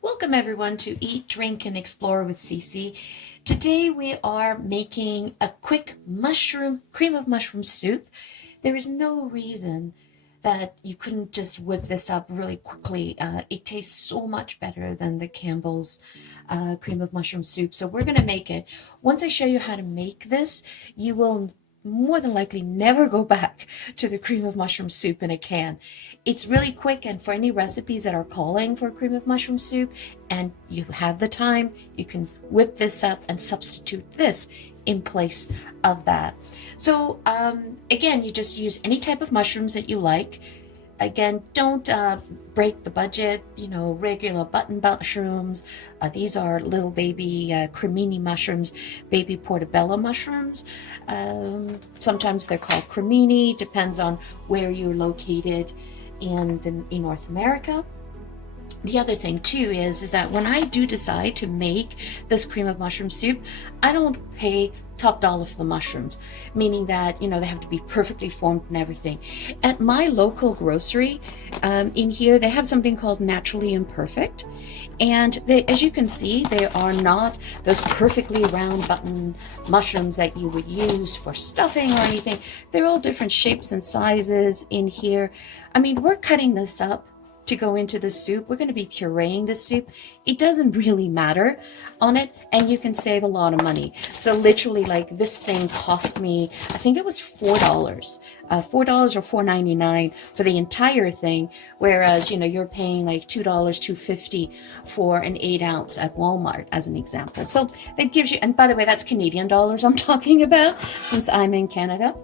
Welcome everyone to Eat, Drink, and Explore with Cece. Today we are making a quick cream of mushroom soup. There is no reason that you couldn't just whip this up really quickly. It tastes so much better than the Campbell's cream of mushroom soup. So we're going to make it. Once I show you how to make this, you will more than likely never go back to the cream of mushroom soup in a can. It's really quick, and for any recipes that are calling for cream of mushroom soup and you have the time, you can whip this up and substitute this in place of that. So again, you just use any type of mushrooms that you like. Again, don't break the budget, regular button mushrooms. These are little baby cremini mushrooms, baby portobello mushrooms. Sometimes they're called cremini, depends on where you're located in North America. The other thing too is that when I do decide to make this cream of mushroom soup, I don't pay top dollar for the mushrooms, meaning that, they have to be perfectly formed and everything. At my local grocery, in here, they have something called Naturally Imperfect. And as you can see, they are not those perfectly round button mushrooms that you would use for stuffing or anything. They're all different shapes and sizes in here. I mean, we're cutting this up to go into the soup. We're going to be pureeing the soup. It doesn't really matter on it, and you can save a lot of money. So literally, like, this thing cost me, I think it was $4, $4 or $4.99 for the entire thing, whereas you're paying like $2, $2.50 for an 8-ounce at Walmart, as an example. So that gives you, and by the way, that's Canadian dollars I'm talking about, since I'm in Canada.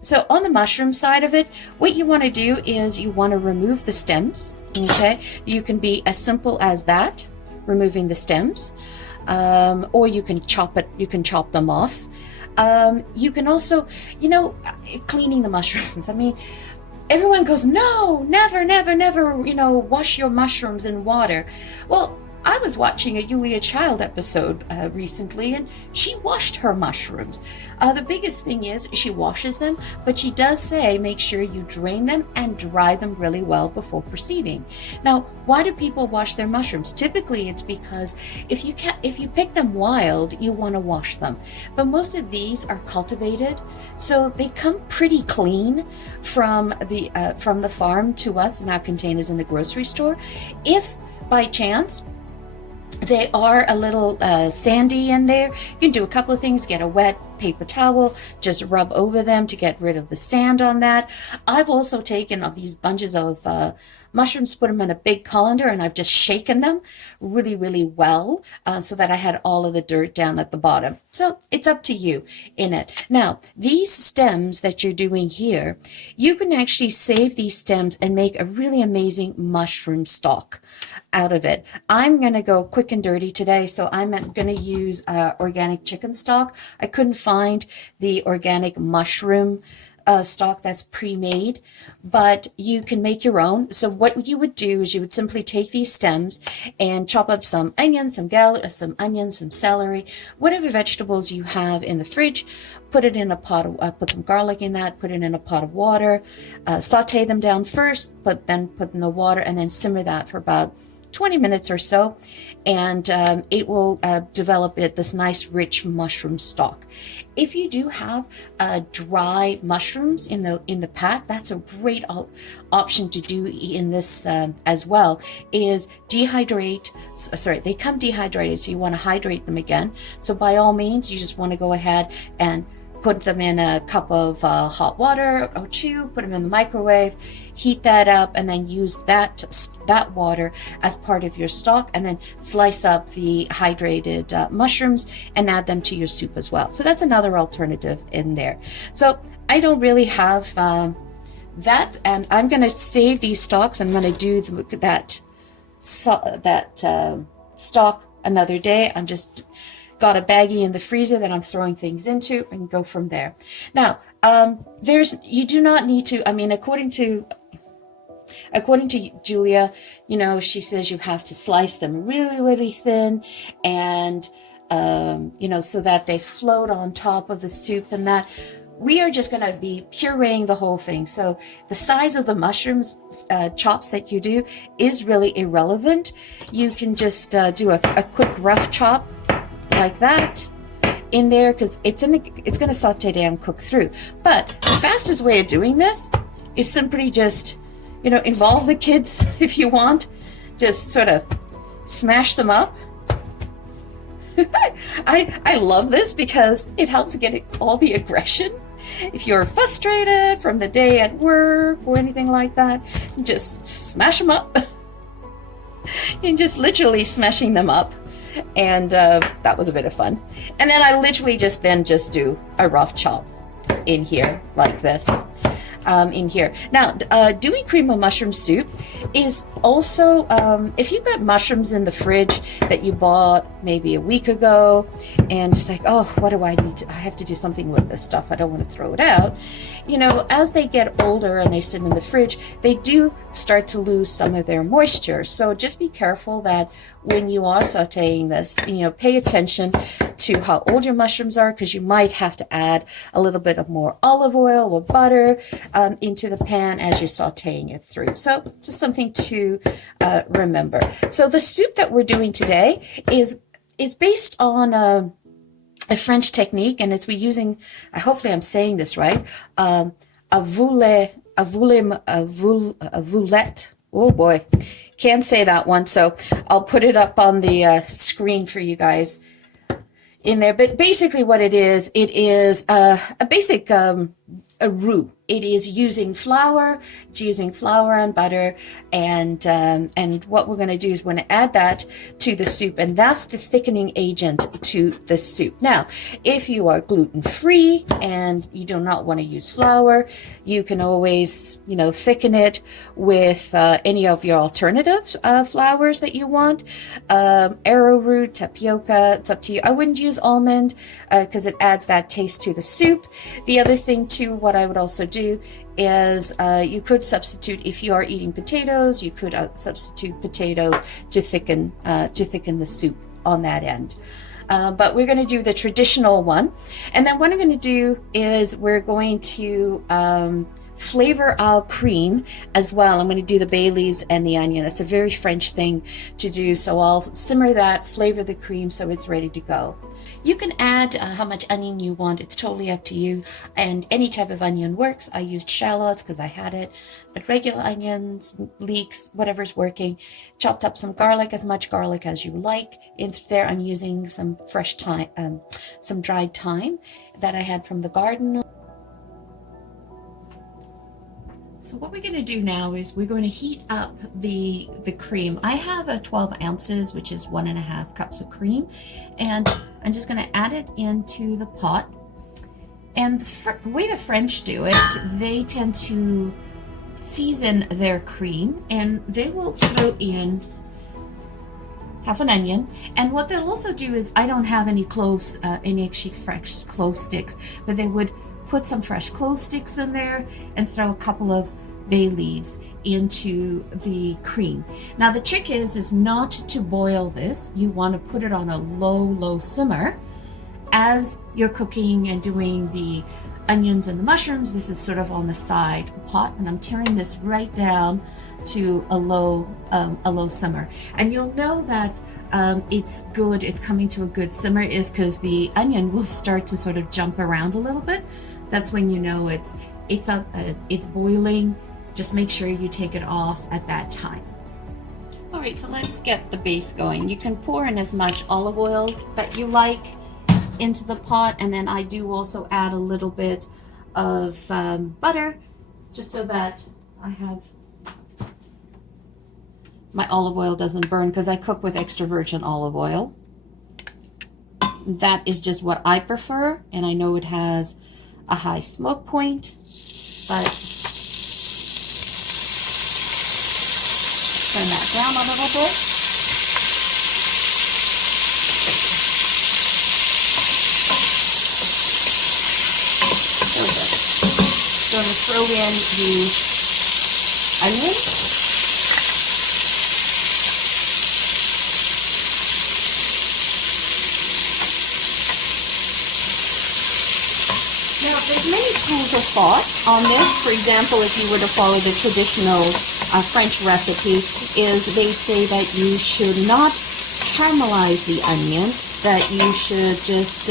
So on the mushroom side of it, what you want to do is you want to remove the stems. Okay, you can be as simple as that, removing the stems, or you can chop it. You can chop them off. You can also, cleaning the mushrooms. I mean, everyone goes, no, never, never, never, wash your mushrooms in water. Well, I was watching a Julia Child episode recently, and she washed her mushrooms. The biggest thing is she washes them, but she does say make sure you drain them and dry them really well before proceeding. Now, why do people wash their mushrooms? Typically, it's because if you pick them wild, you want to wash them. But most of these are cultivated, so they come pretty clean from the farm to us in our containers in the grocery store. If by chance they are a little sandy in there, you can do a couple of things. Get a wet paper towel, just rub over them to get rid of the sand on that. I've also taken these bunches of mushrooms, put them in a big colander, and I've just shaken them really, really well so that I had all of the dirt down at the bottom. So it's up to you in it. Now, these stems that you're doing here, you can actually save these stems and make a really amazing mushroom stock out of it. I'm going to go quick and dirty today, so I'm going to use organic chicken stock. I couldn't find the organic mushroom stock that's pre-made, but you can make your own. So what you would do is you would simply take these stems and chop up some onions, some celery, whatever vegetables you have in the fridge. Put it in a pot of, put some garlic in that, put it in a pot of water, saute them down first, then put in the water, and then simmer that for about 20 minutes or so, and it will develop this nice rich mushroom stock. If you do have dry mushrooms in the pack, that's a great option to do in this as well, is dehydrate. Sorry, they come dehydrated, so you want to hydrate them again. So by all means, you just want to go ahead and put them in a cup of hot water or two, put them in the microwave, heat that up, and then use that water as part of your stock, and then slice up the hydrated mushrooms and add them to your soup as well. So that's another alternative in there. So I don't really have that, and I'm going to save these stalks. I'm going to do that stock another day. I'm just got a baggie in the freezer that I'm throwing things into, and go from there. Now, you do not need to, I mean, according to Julia, she says you have to slice them really, really thin, and, so that they float on top of the soup and that. we are just going to be pureeing the whole thing. So the size of the mushrooms chops that you do is really irrelevant. You can just do a quick rough chop like that in there, because it's going to saute and cook through. But the fastest way of doing this is simply just, you know, involve the kids if you want. Just sort of smash them up. I love this because it helps get all the aggression. If you're frustrated from the day at work or anything like that, just smash them up. And just literally smashing them up. And that was a bit of fun. And then I literally just do a rough chop in here like this. In here. Now, doing cream of mushroom soup is also, if you've got mushrooms in the fridge that you bought maybe a week ago and just like, oh, what do I need to, I have to do something with this stuff. I don't want to throw it out. You know, as they get older and they sit in the fridge, they do start to lose some of their moisture. So just be careful that when you are sauteing this, you know, pay attention to how old your mushrooms are, because you might have to add a little bit of more olive oil or butter into the pan as you're sauteing it through. So just something to remember. So the soup that we're doing today is based on a French technique, and we're using, hopefully I'm saying this right, a voulette. Oh boy, can't say that one. So I'll put it up on the screen for you guys in there. But basically what it is a basic a roux. It is using flour. It's using flour and butter, and what we're going to do is we're going to add that to the soup, and that's the thickening agent to the soup. Now, if you are gluten-free and you do not want to use flour, you can always, you know, thicken it with any of your alternative flours that you want. Arrowroot, tapioca, it's up to you. I wouldn't use almond because it adds that taste to the soup. The other thing too, what I would also do is you could substitute, if you are eating potatoes, you could substitute potatoes to thicken the soup on that end. But we're going to do the traditional one, and then what I'm going to do is we're going to flavor our cream as well. I'm going to do the bay leaves and the onion. That's a very French thing to do. So I'll simmer that, flavor the cream so it's ready to go. You can add how much onion you want. It's totally up to you. And any type of onion works. I used shallots because I had it. But regular onions, leeks, whatever's working. Chopped up some garlic, as much garlic as you like. In there I'm using some fresh thyme, some dried thyme that I had from the garden. So what we're going to do now is we're going to heat up the cream. I have a 12 ounces, which is 1.5 cups of cream, and I'm just going to add it into the pot. And the way the French do it, they tend to season their cream, and they will throw in half an onion. And what they'll also do is, I don't have any cloves, any actually fresh clove sticks, but they would put some fresh clove sticks in there and throw a couple of bay leaves into the cream. Now the trick is not to boil this. You want to put it on a low simmer as you're cooking and doing the onions and the mushrooms. This is sort of on the side pot, and I'm tearing this right down to a low simmer. And you'll know that it's good, it's coming to a good simmer, is because the onion will start to sort of jump around a little bit. That's when you know it's boiling. Just make sure you take it off at that time. All right, so let's get the base going. You can pour in as much olive oil that you like into the pot, and then I do also add a little bit of butter, just so that I have my olive oil doesn't burn, because I cook with extra virgin olive oil. That is just what I prefer, and I know it has a high smoke point, but turn that down a little bit. Going to throw in the onions. Now, there's many schools of thought on this. For example, if you were to follow the traditional French recipe, is they say that you should not caramelize the onion, that you should just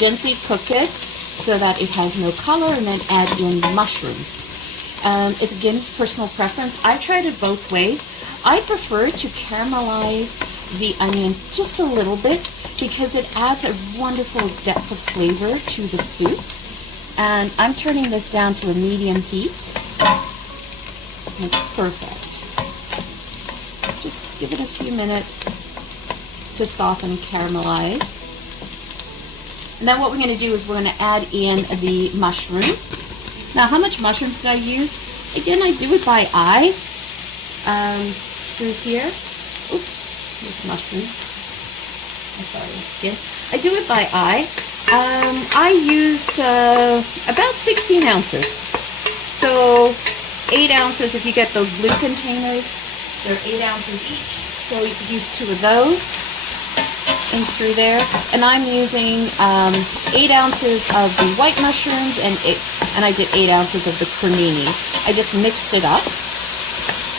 gently cook it so that it has no color, and then add in mushrooms. It's again, it's personal preference. I tried it both ways. I prefer to caramelize the onion just a little bit because it adds a wonderful depth of flavor to the soup. And I'm turning this down to a medium heat. It's perfect. Just give it a few minutes to soften and caramelize. And then what we're going to do is we're going to add in the mushrooms. Now, how much mushrooms did I use? Again, I do it by eye. Through here. Oops, this mushroom. I'm sorry, the skin. I do it by eye. I used about 16 ounces. So 8 ounces if you get those blue containers. They're 8 ounces each. So you could use 2 of those in through there. And I'm using 8 ounces of the white mushrooms and I did 8 ounces of the cremini. I just mixed it up.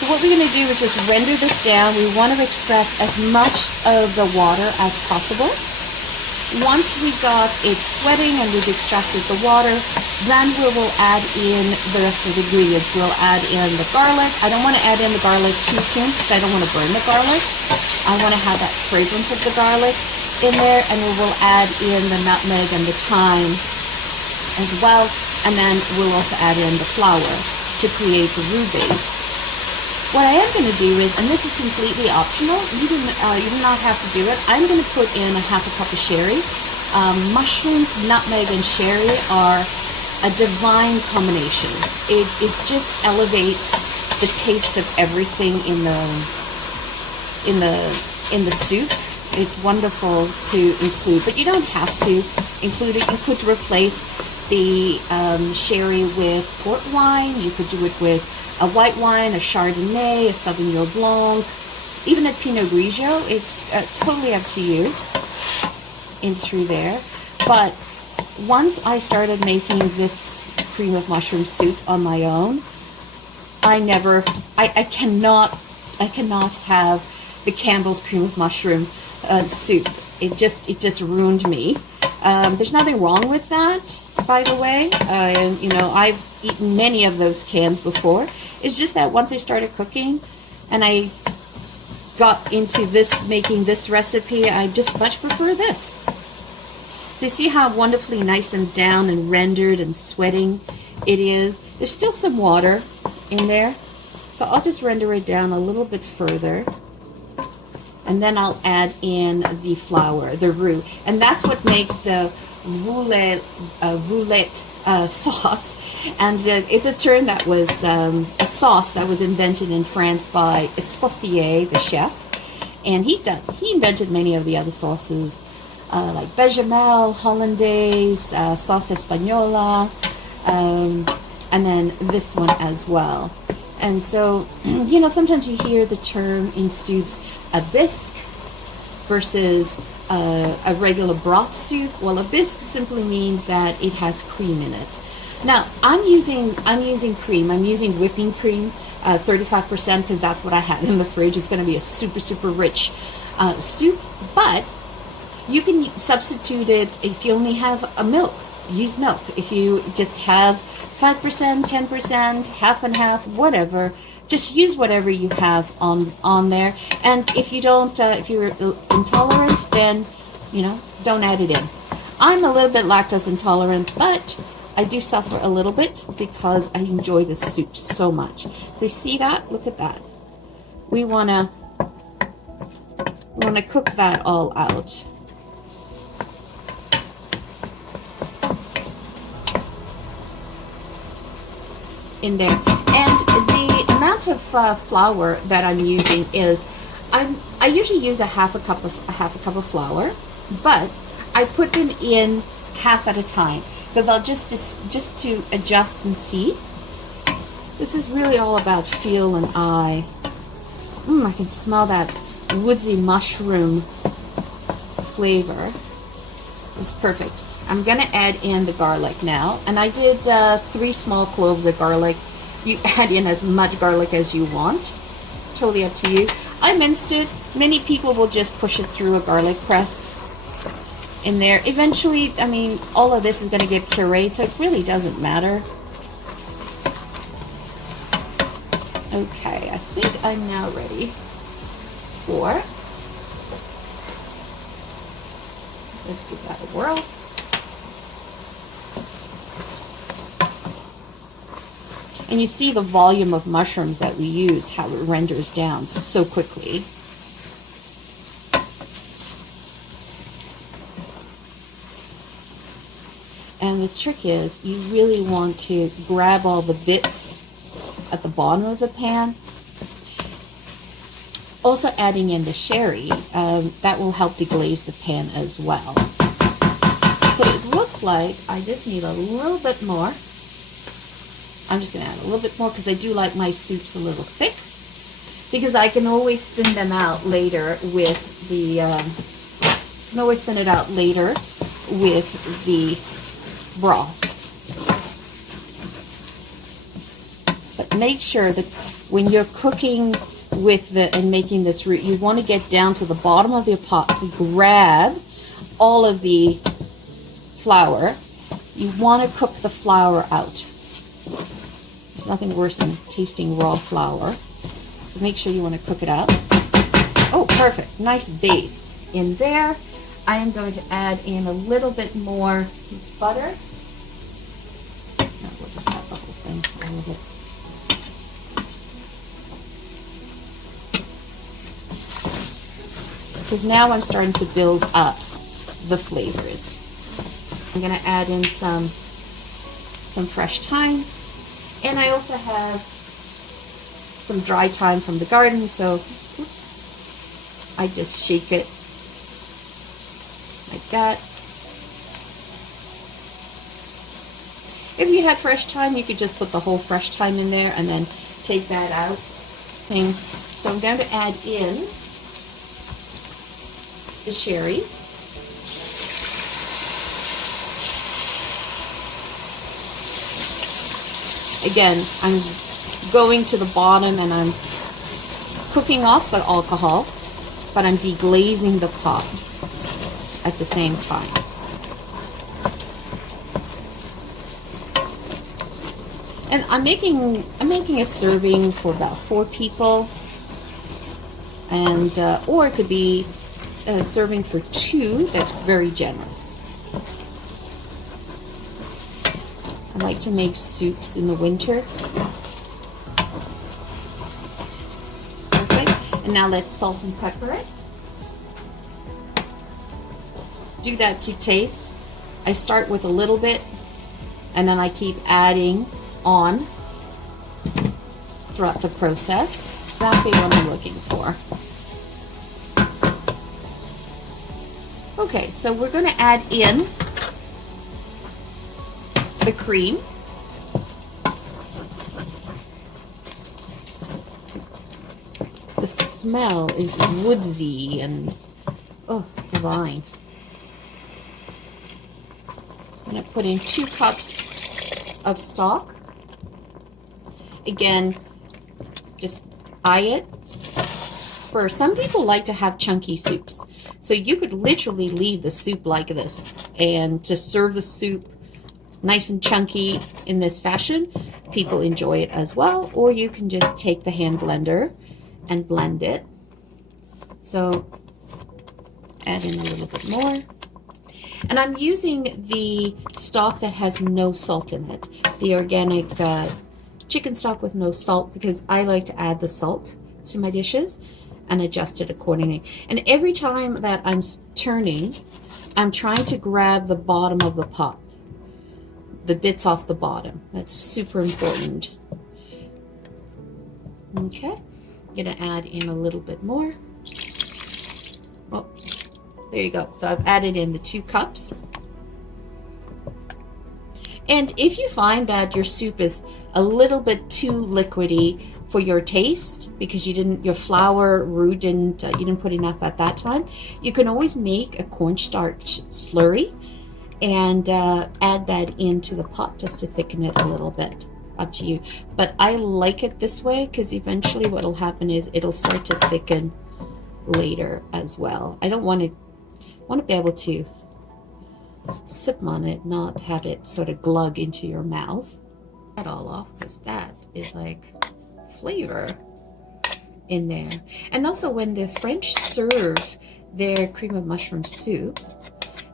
So what we're going to do is just render this down. We want to extract as much of the water as possible. Once we got it sweating and we've extracted the water, then we will add in the rest of the ingredients. We'll add in the garlic. I don't want to add in the garlic too soon because I don't want to burn the garlic. I want to have that fragrance of the garlic in there, and we will add in the nutmeg and the thyme as well. And then we'll also add in the flour to create the roux base. What I am going to do is, and this is completely optional, you do not have to do it, I'm going to put in a half a cup of sherry. Mushrooms, nutmeg, and sherry are a divine combination. It just elevates the taste of everything in the soup. It's wonderful to include, but you don't have to include it. You could replace the sherry with port wine. You could do it with a white wine, a Chardonnay, a Sauvignon Blanc, even a Pinot Grigio. It's totally up to you in through there. But once I started making this cream of mushroom soup on my own, I cannot have the Campbell's cream of mushroom soup. It just ruined me. There's nothing wrong with that, by the way. I've eaten many of those cans before. It's just that once I started cooking and I got into making this recipe, I just much prefer this. So you see how wonderfully nice and down and rendered and sweating it is. There's still some water in there, so I'll just render it down a little bit further. And then I'll add in the flour, the roux. And that's what makes the roulette sauce. And it's a term that was a sauce that was invented in France by Escostier, the chef. And he invented many of the other sauces, like bechamel, hollandaise, sauce española, and then this one as well. And so, sometimes you hear the term in soups, a bisque versus a regular broth soup. Well, a bisque simply means that it has cream in it. Now, I'm using cream. I'm using whipping cream, 35%, because that's what I had in the fridge. It's going to be a super, super rich soup. But you can substitute it if you only have a milk. Use milk. If you just have 5%, 10%, half and half, whatever. Just use whatever you have on there. And if you don't, if you're intolerant, then don't add it in. I'm a little bit lactose intolerant, but I do suffer a little bit because I enjoy this soup so much. So you see that? Look at that. We wanna cook that all out. In there, and the amount of flour that I'm using is, I usually use a half a cup of flour, but I put them in half at a time because I'll just to adjust and see. This is really all about feel and eye. I can smell that woodsy mushroom flavor. It's perfect. I'm gonna add in the garlic now, and I did 3 small cloves of garlic. You add in as much garlic as you want. It's totally up to you. I minced it. Many people will just push it through a garlic press in there. Eventually, I mean, all of this is gonna get pureed, so it really doesn't matter. Okay, I think I'm now ready for, let's give that a whirl. And you see the volume of mushrooms that we used, how it renders down so quickly. And the trick is, you really want to grab all the bits at the bottom of the pan. Also adding in the sherry, that will help deglaze the pan as well. So it looks like I just need a little bit more. I'm just going to add a little bit more because I do like my soups a little thick, because I can always thin them out later with the, broth. But make sure that when you're cooking with and making this roux, you want to get down to the bottom of your pot to grab all of the flour. You want to cook the flour out. There's nothing worse than tasting raw flour. So make sure you want to cook it out. Oh, perfect. Nice base in there. I am going to add in a little bit more butter. No, we'll just have the whole thing, all of it. Because now I'm starting to build up the flavors. I'm going to add in some fresh thyme. And I also have some dry thyme from the garden, so oops, I just shake it like that. If you had fresh thyme, you could just put the whole fresh thyme in there and then take that out. So I'm going to add in the sherry. Again, I'm going to the bottom and I'm cooking off the alcohol, but I'm deglazing the pot at the same time. And I'm making a serving for about 4 people, and or it could be a serving for 2. That's very generous. I like to make soups in the winter. Okay, and now let's salt and pepper it. Do that to taste. I start with a little bit, and then I keep adding on throughout the process. Exactly what I'm looking for. Okay, so we're going to add in the cream. The smell is woodsy and oh, divine. I'm going to put in 2 cups of stock. Again, just eye it. For some people like to have chunky soups, so you could literally leave the soup like this, and to serve the soup nice and chunky in this fashion, people enjoy it as well. Or you can just take the hand blender and blend it. So add in a little bit more. And I'm using the stock that has no salt in it, the organic chicken stock with no salt, because I like to add the salt to my dishes and adjust it accordingly. And every time that I'm turning, I'm trying to grab the bottom of the pot, the bits off the bottom. That's super important. Okay, I'm gonna add in a little bit more. Oh, there you go. So I've added in the 2 cups. And if you find that your soup is a little bit too liquidy for your taste, because your flour roux you didn't put enough at that time, you can always make a cornstarch slurry and add that into the pot just to thicken it a little bit. Up to you. But I like it this way because eventually what will happen is it'll start to thicken later as well. I don't want to be able to sip on it, not have it sort of glug into your mouth. That all off because that is like flavor in there. And also when the French serve their cream of mushroom soup,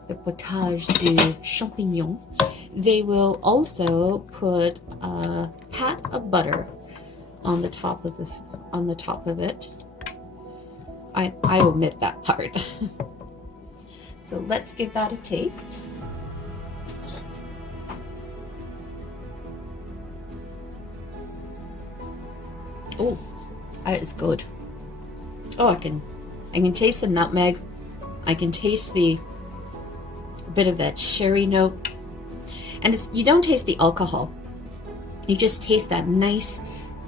the potage de champignons, they will also put a pat of butter on the top of it. I omit that part. So let's give that a taste. Oh, that is good. Oh, I can taste the nutmeg. I can taste a bit of that sherry note. And you don't taste the alcohol. You just taste that nice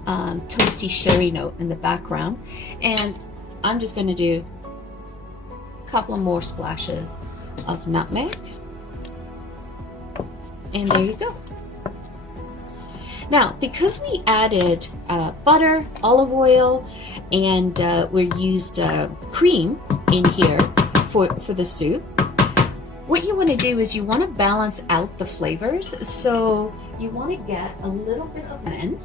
toasty sherry note in the background. And I'm just going to do a couple of more splashes of nutmeg. And there you go. Now, because we added butter, olive oil, and we used cream in here for the soup, what you want to do is you want to balance out the flavors. So you want to get a little bit of lemon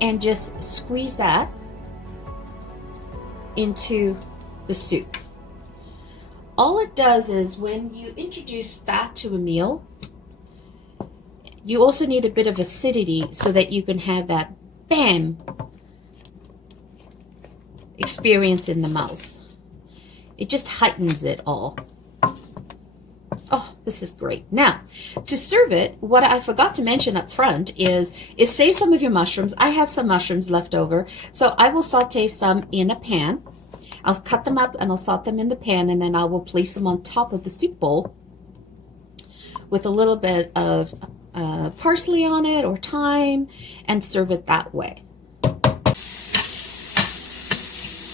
and just squeeze that into the soup. All it does is when you introduce fat to a meal, you also need a bit of acidity so that you can have that bam experience in the mouth. It just heightens it all. Oh, this is great. Now, to serve it, what I forgot to mention up front is save some of your mushrooms. I have some mushrooms left over, so I will saute some in a pan. I'll cut them up and I'll saute them in the pan, and then I will place them on top of the soup bowl with a little bit of parsley on it or thyme, and serve it that way. I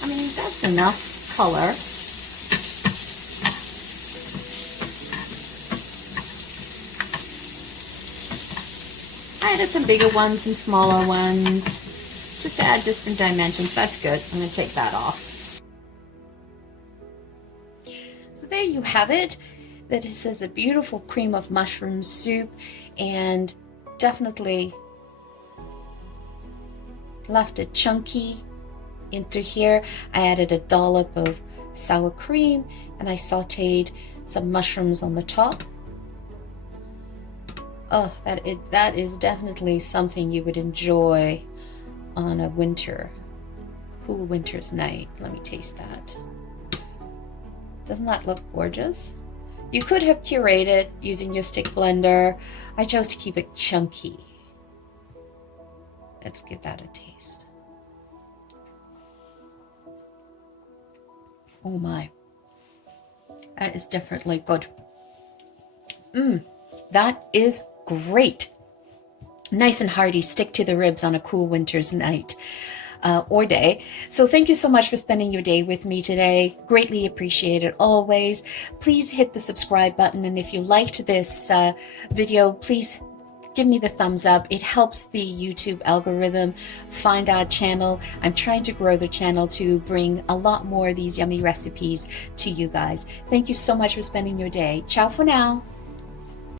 mean, that's enough color. I added some bigger ones, some smaller ones, just to add different dimensions. That's good. I'm going to take that off. So there you have it. That is a beautiful cream of mushroom soup, and definitely left it chunky into here. I added a dollop of sour cream and I sauteed some mushrooms on the top. Oh, that is definitely something you would enjoy on a cool winter's night. Let me taste that. Doesn't that look gorgeous? You could have pureed it using your stick blender. I chose to keep it chunky. Let's give that a taste. Oh my. That is definitely good. That is great. Nice and hearty, stick to the ribs on a cool winter's night. Or day. So thank you so much for spending your day with me today. Greatly appreciated always. Please hit the subscribe button, and if you liked this video, please give me the thumbs up. It helps the YouTube algorithm find our channel. I'm trying to grow the channel to bring a lot more of these yummy recipes to you guys. Thank you so much for spending your day. Ciao for now.